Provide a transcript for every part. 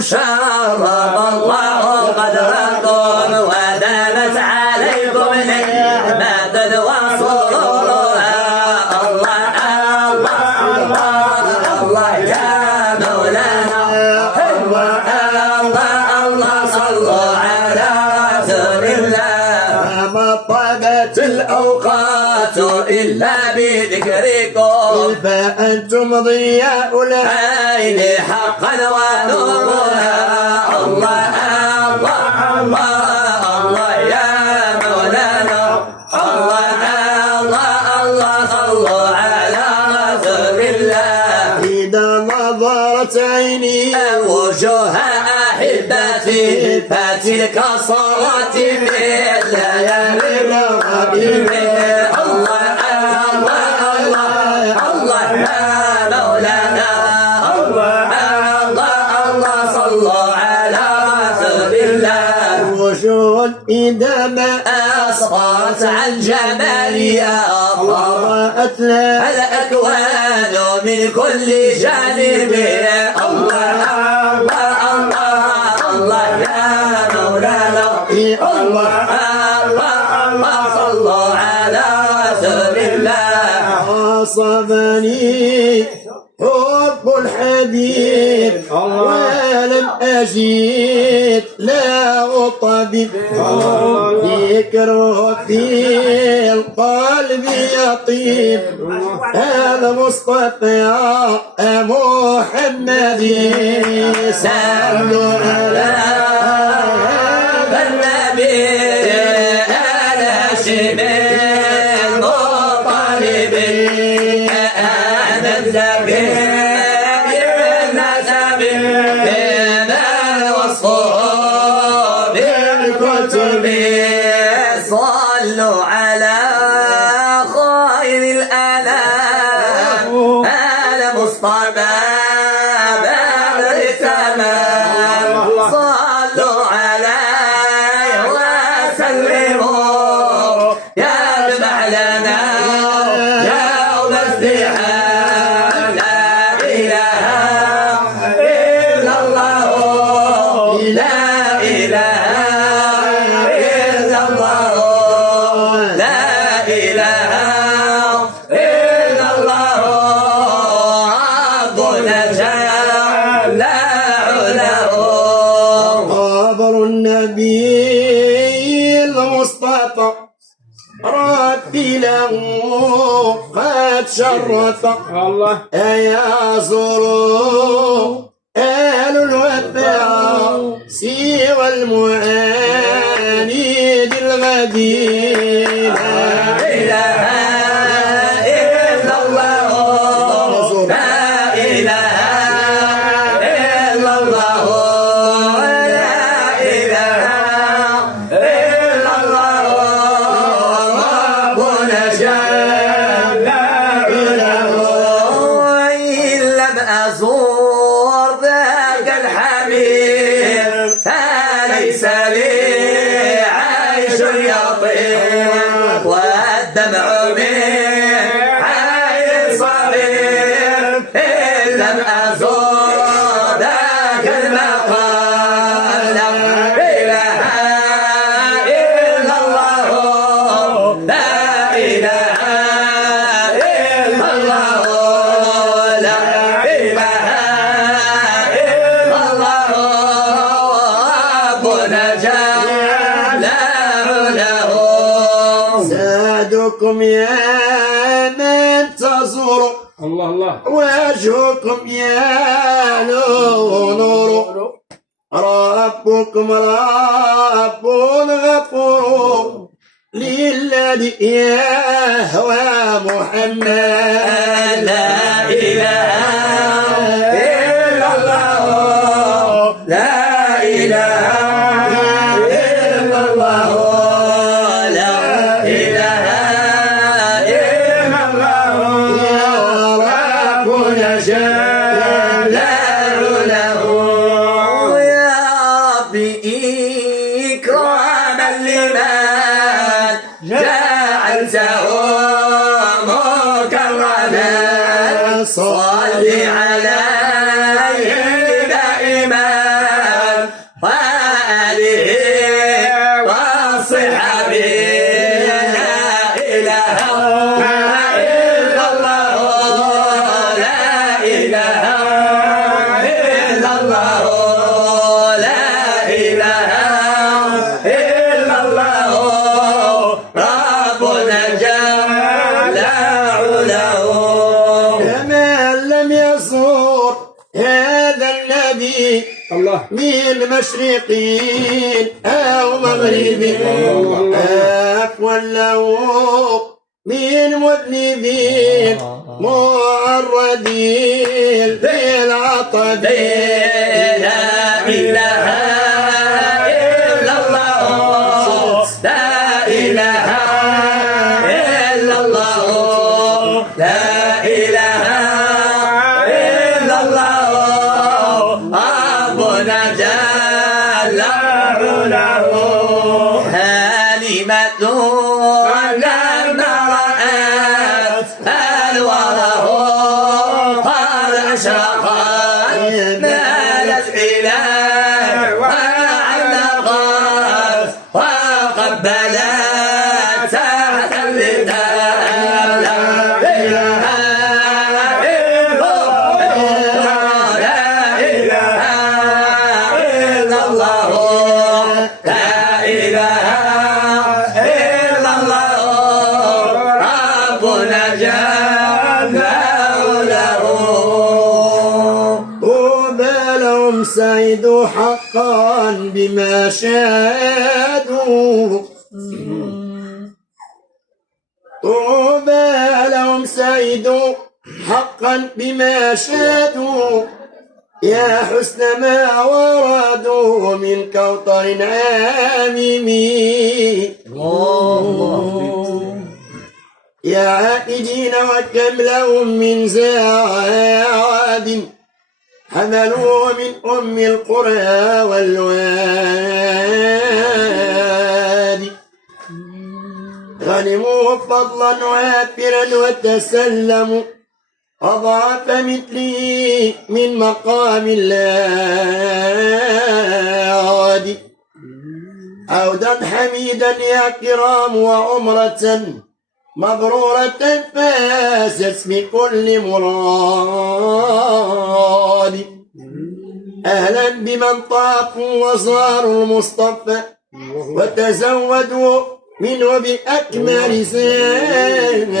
شرف الله قدركم ودامت عليكم نعمة وسرورها. الله الله الله الله يا مولانا، الله الله صلوا على رسول الله. ما طابت الأوقات إلا بذكركم، فأنتم ضياء العين حقا ونورها. الله الله الله الله يا مولانا، الله الله الله صلوا على رسول الله. إذا نظرت عيني وجوه أحبتي فتلك صارت من ليالي الغريب. الله الله الله الله يا مولانا، الله الله صلوا على رسول الله. وجوه إذا ما أصغرت عن جمالها ضاءت لها الأكوان من كل جانب. الله الله الله الله يا مولانا، الله الله الله صلوا على رسول الله. عصبني حب الحبيب ولم أجد لا أطبب، ذكره في القلب يطيب. هذا مصطفى محمد، صلوا على هذا النبي الهاشم المطلب. أنا الذكي بالنسب بما وصفه بالكتب. صلوا على خير الأنام آل مصطفى بدر التمام. صلوا عليه وسلموا يجمع لنا يوم ازدحام. لا إله إلا الله، لا إله إلا الله، لا إله إلا الله. ربنا جل له. خبر النبي المصطفى ربي له قد شرف. الله يا زرو آل الوفاء سوى المعاند الغدير. لا إله إلا الله، لا إله إلا الله، لا إله إلا الله. ربنا جل له. وإن لم أزور ذاك الحبيب فليس لي عيش يطيب. والدمع من عين صغير إن لم أزور ذاك المقام. لا إله إلا الله، لا إله إلا الله، لا إله إلا الله. ربنا جل له. زادكم يا من تزور الله الله وجهكم يا نور. ربكم رب غفور للذي يهوى محمد. لا إله إلا الله، لا إله إلا الله، لا إله إلا الله. يا ربنا جل له. يا ربي دائما جعلته مكرما صل عليه دائما وآله وصحبه لا إله إلا الله لا إله إلا الله لا إله إلا الله ربنا جل له كمن لم يزور هذا النبي الله من مشرقين أو مغربين وله من مذنبين معرضين بالعطب لا إله إلا الله لا إله إلا الله لا إله إلا الله ربنا جل له هالمة لما رأت أنواره قد أشرقت مالت إليه وعلقت وقبلت تحت الرداء لا إله إلا الله لا إله إلا الله لا إله إلا الله ربنا جل له طوبى لهم سعدوا حقا بما شاهدوا طوبى لهم سعدوا حقا بما شاهدوا يا حسن ما وردوا من كوثر عامم يا عائدين وكم لهم من زاد حملوا من أم القرى والوادي غنموا فضلا وافرا وتسلموا أضعف مثلي من مقام الله عودا حميدا يا كرام وعمرة مبرورة فازت بكل مراد أهلا بمن طافوا وزاروا المصطفى وتزودوا منه بأكمل زاد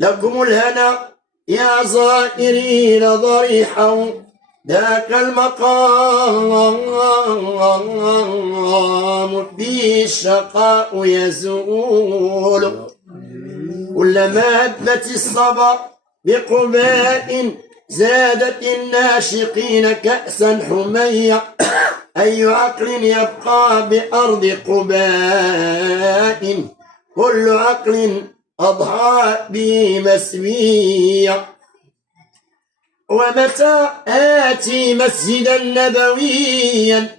لكم الهنا يا زائرين ضريحا ذاك المقام فيه الشقاء يزول كلما هبت الصبا بقباء زادت الناشقين كأسا حميا أي عقل يبقى بأرض قباء كل عقل أضحى به مسويا ومتى آتي مسجدا نبويا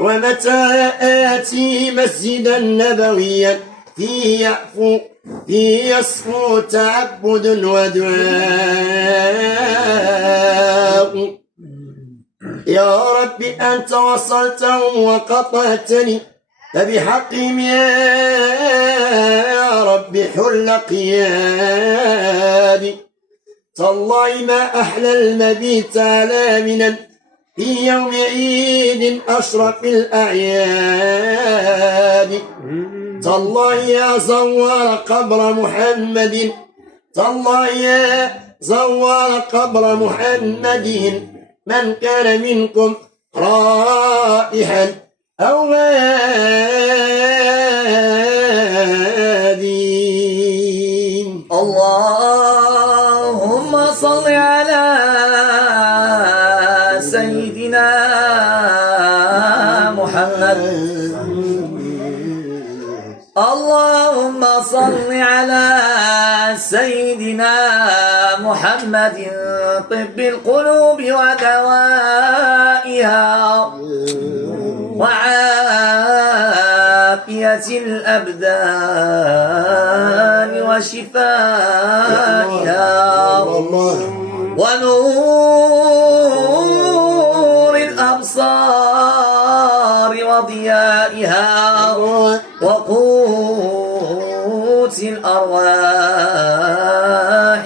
ومتى آتي مسجدا نبويا فيه يعفو فيه يصفو تعبد ودعاء يا رب أنت وصلتهم وقطعتني فبحقهم يا رب حل قيادي تالله ما أحلى المبيت على منا في يوم عيد أشرف الأعياد تالله يا زوار قبر محمد تالله يا زوار قبر محمد من كان منكم رائحا أو غادين اللهم صل على سيدنا محمد اللهم صل على سيدنا محمد طب القلوب ودوائها وعلى عافية الأبدان وشفائها ونور الأبصار وضيائها وقوت الأرواح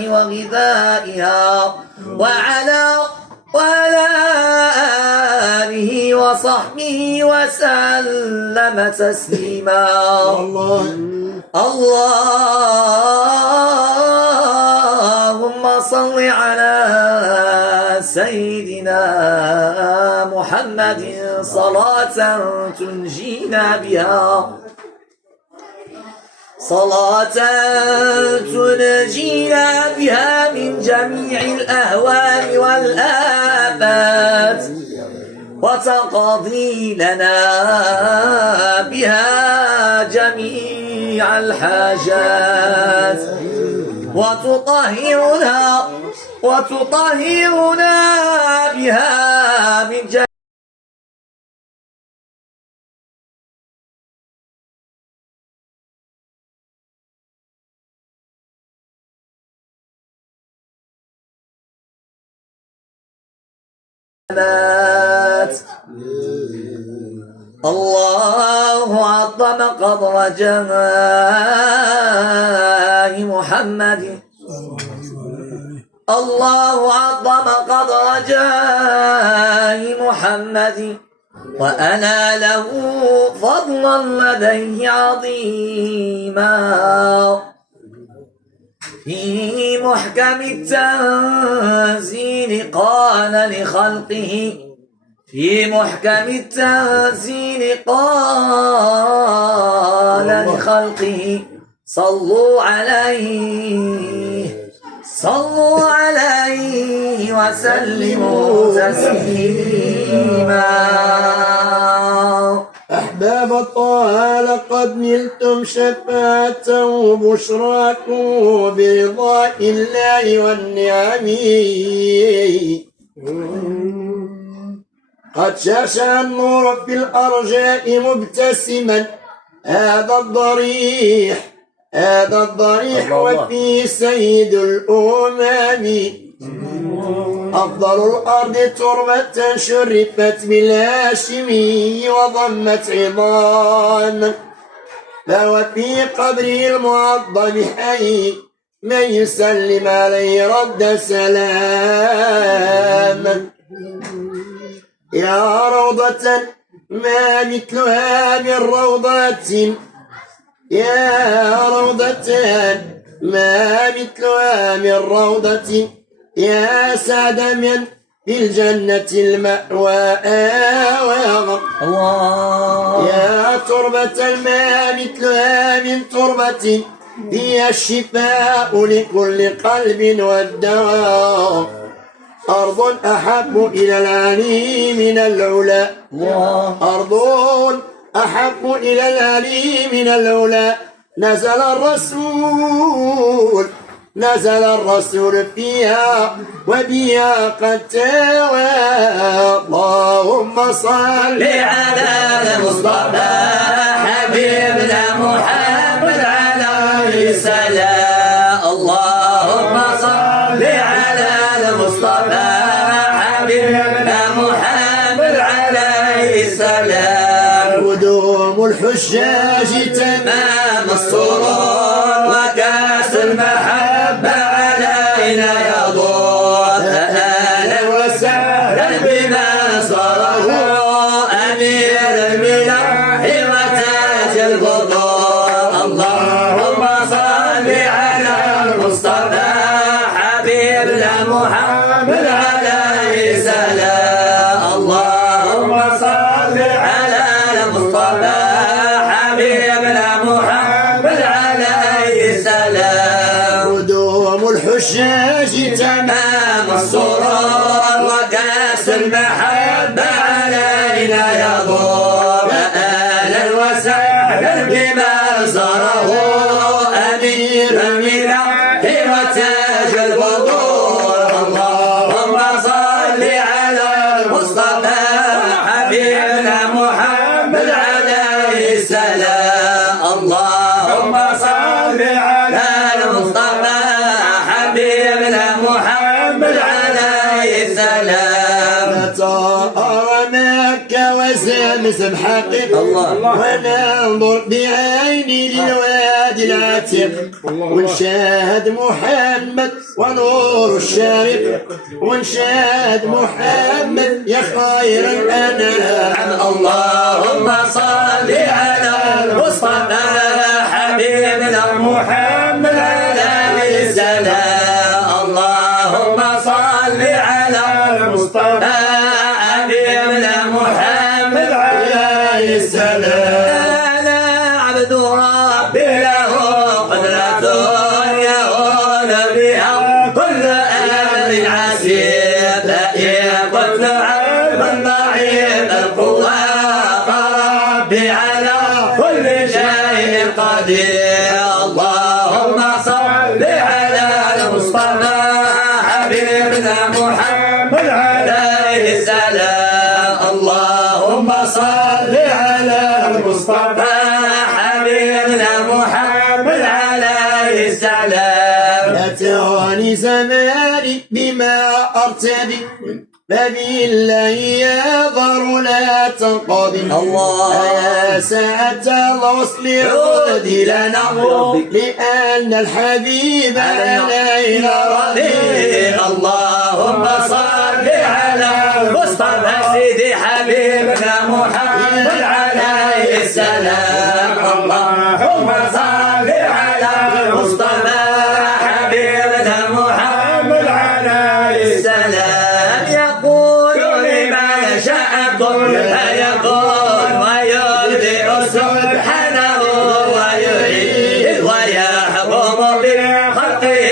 وغذائها وعلى آله وصحبه وسلم تسليما. اللهم صل على سيدنا محمد صلاة تنجينا بها من جميع الأهوال والآفات وتقضي لنا بها جميع الحاجات وتطهرنا بها من جميع الله عظم قدر جاه محمد الله عظم قدر جاه محمد وأنا له فضلا لديه عظيما في محكم التنزيل قال لخلقه صلوا عليه وسلموا تسليما. أحباب طه لقد نلتم شفاعة وبشراكم برضاء الله والنعم قد شاشع النور في الأرجاء مبتسما هذا الضريح وفيه سيد الأمم أفضل الأرض تربة شرفت بالهاشمي وضمت عظاما فهو في قبره المعظم حي من يسلم عليه رد سلاما يا روضة ما مثلها من روضة يا سعد من في الجنة المأوى يا تربة ما مثلها من تربة هي الشفاء لكل قلب والدواء أرض أحب إلى العلي من العلا نزل الرسول فيها وبها قد تاوى. اللهم صل على المصطفى حبيبنا محمد عليه السلام. اللهم صل على المصطفى حبيبنا محمد عليه السلام. قدوم الحجاج تمام السرور وكاس المحبة علينا يضوء أهلا وسهلا بما صاره أمير الملاح وتاج البطور. اللهم صل على المصطفى حبيبنا محمد عليه السلام. اللهم صل على المصطفى حبيبنا محمد عليه السلام. قدوم الحجاج تمام السرور وكاس المحبة علينا يضوء أهلا وسهلا بما زاره أمير الملاح وتاج البطور. اللهم صل على المصطفى حبيبنا محمد عليه السلام. اللهم صل على المصطفى حبيبنا محمد عليه السلام. نتأرى مكة وزمزم حقيق وننظر بعيني للوادي العتيق ونشاهد محمد ونور الشارق ونشاهد محمد يا خير الأنام. اللهم صل على المصطفى حبيبنا محمد عليه السلام. اللهم صل على المصطفى حبيبنا محمد عليه السلام. أنا عبد ربي له قدرة يهون بها كل أمر عسير. فإن كنت عبدا ضعيف القوى فربي على كل شيء قدير. اللهم صل على المصطفى حبيبنا محمد عليه السلام. اللهم صل على المصطفى حبيبنا محمد عليه السلام. لا تهاني زماني بما أرتدي فبالله يظهر لا تنقضي. يا ساعة الوصل عودي لنا لأن الحبيب علينا رضي. اللهم صل على المصطفى سيدي حبيبنا محمد عليه السلام. اللهم صل على المصطفى حبيبنا محمد عليه السلام. يقول لمن شاء كن فيكون ويبدئ سبحانه ويعيد ويحكم بخلقه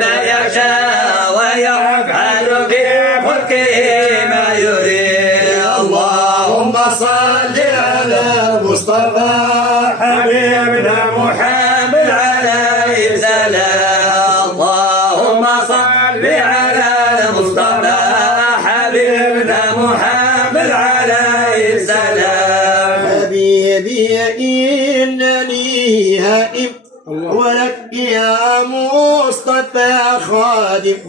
ما يشاء ويفعل بخلقه ما يريد. اللهم صل على المصطفى حبيبنا محمد عليه السلام. اللهم صل على المصطفى حبيبنا محمد عليه السلام. حبيبي إنني هائم ولك يا مصطفى خادم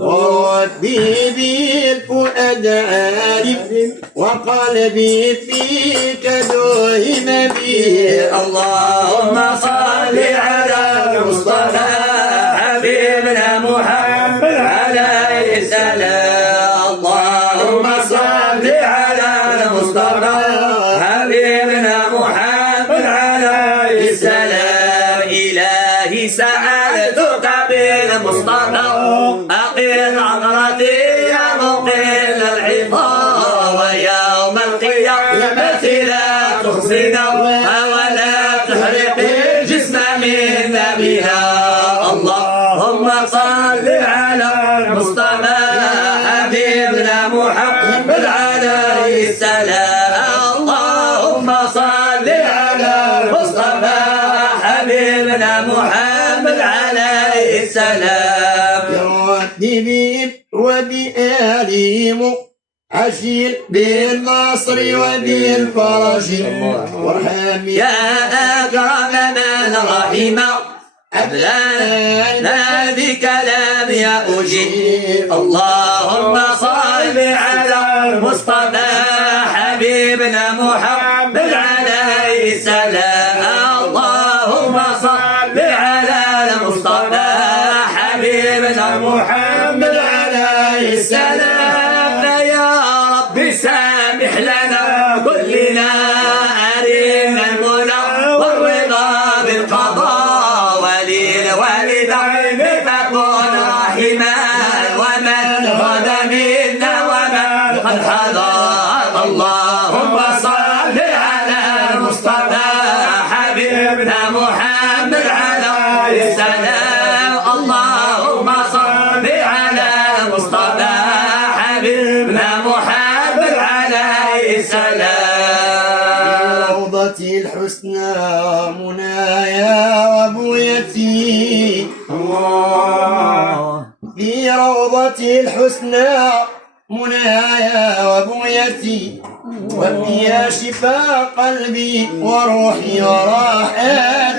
وربي بالفؤاد عالم وقلبي فيك دوهم به. اللهم صل على المصطفى حبيبنا محمد عليه السلام. اللهم صل على المصطفى حبيبنا محمد عليه السلام. إلهي سألتك بالمصطفى أقل عبرتي يا مقل العظام. ويوم القيامة لا تخزنا ولا تحرق الجسم من بها. اللهم صل على المصطفى حبيبنا محمد عليه السلام. اللهم صل على المصطفى حبيبنا محمد عليه السلام. يا ربي وبآلهم عجل بالنصر وبالفرج وارحم يا أكرم من رحم أبلانا بكلام يا أجيب. اللهم صل على المصطفى حبيبنا محمد عليه السلام. اللهم صل على المصطفى حبيبنا محمد عليه السلام. يا رب سامح لنا كلنا أرنا المنى والرضا بالقضاء وللوالدين فكن رحما ومن غدا منا ومن قد حضر. اللهم صل على المصطفى حبيبنا محمد عليه السلام. اللهم صل على المصطفى حبيبنا محمد عليه السلام. روضة الحسنى منايا وبويتي في روضة الحسنى منايا وبويتي وابني يا شفاء قلبي وروحي وراحتي